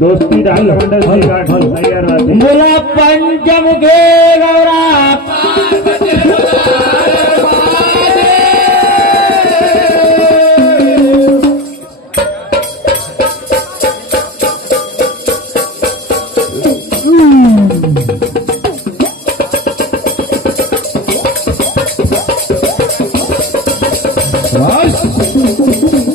दोस्ती डाल मंडल से तैयार रहते पंचमुखे गौरा। すごいすごいすごい!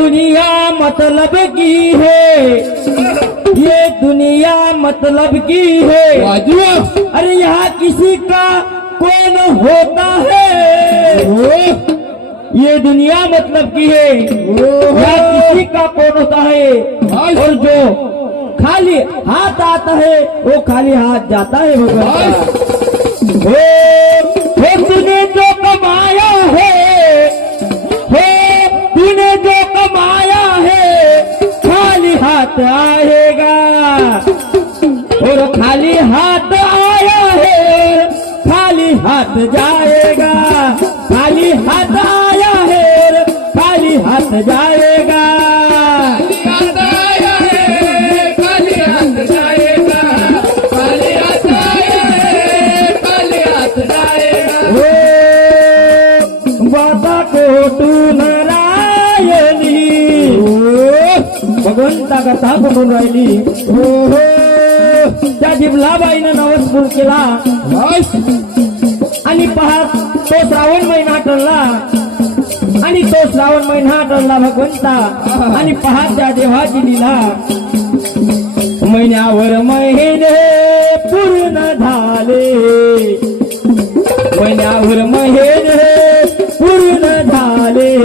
दुनिया मतलब की है? ये दुनिया मतलब की है? अरे यहाँ किसी का कौन होता है? ये दुनिया मतलब की है। यहाँ किसी का कौन होता है? और जो खाली हाथ आता है वो खाली हाथ जाता है भगवान। हाथ जाएगा। खाली हाथ आया है खाली हाथ जाएगा। हो भगवंता कथा म्हणून राहिली हो हो त्या जिबलाबाईनं नवसपूर केला। आणि पहा तो श्रावण महिना टळला. आणि तो श्रावण महिना टळला भगवंता. आणि पहा त्या देवाची लिला. महिन्यावर महिने पूर्ण झाले. महिन्यावर महिने पूर्ण झाले.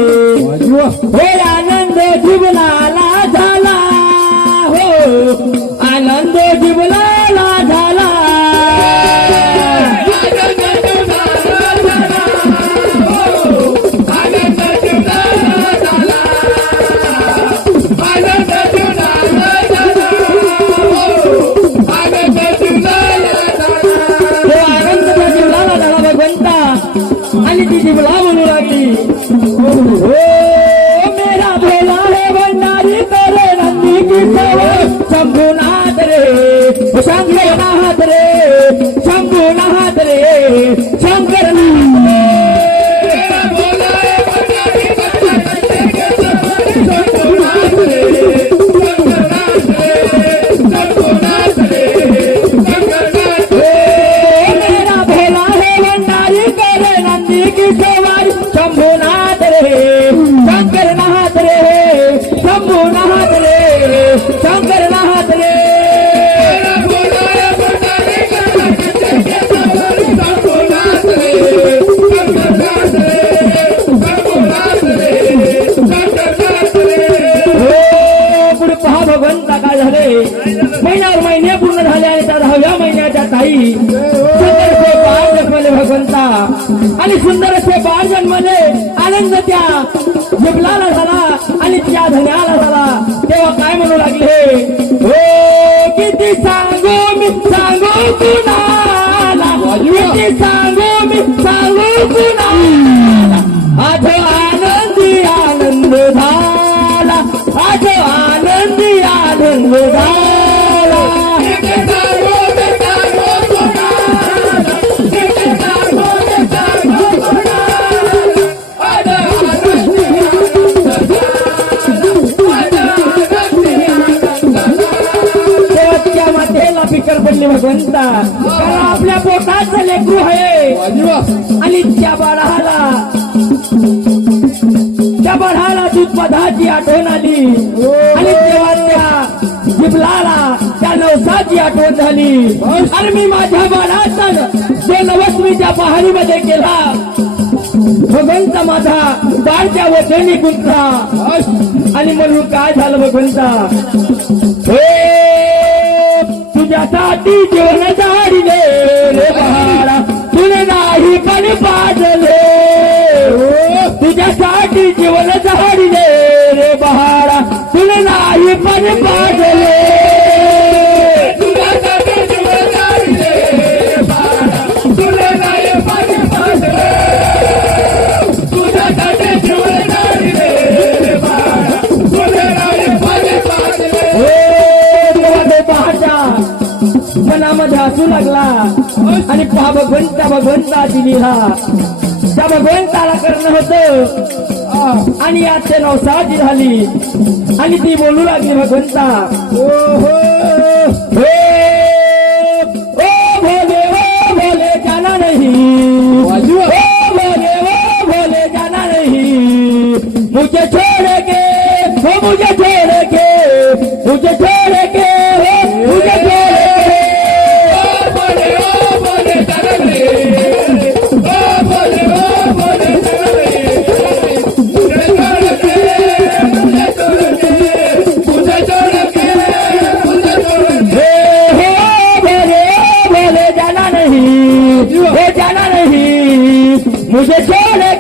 हे आनंद जीवनाला झाला. हो आनंद जीवनाला झाला. faith भगवंता आणि सुंदर असे बाळ जन्मले आनंद त्या जिबलाला झाला आणि त्या धन्याला झाला. तेव्हा काय म्हणू लागले? हो किती सांगू मी सांगू तुला. देवाच्या मातेला फिकर पडली भगवंता कारण आपल्या पोटाचं लेकरू आहे. आणि त्या बाळाला त्या बाळाला दूध पदाची आठवण आली. आणि तेव्हा त्या जिबलाला त्या नवसाची आठवण झाली. आणि मी माझ्या बाळाचा जो नवस मी त्या पहाडीमध्ये केला भगवंत माझा बाळच्या वचनी गुंतला. आणि म्हणून काय झालं भगवंता? तुझ्यासाठी जीवन जाडले रे बहारा तुला नाही पण पाजले. तुझ्यासाठी जीवन जाडले रे बहारा तुला नाही पण पाजले. आणि पहा भगवंता भगवंता दिलीला त्या भगवंताला करणं होत आणि याचे नाव साजी झाली आणि ती बोलू लागली भगवंता ओ हो ओ भोले ओ भोले जाना नाही मुझे सोने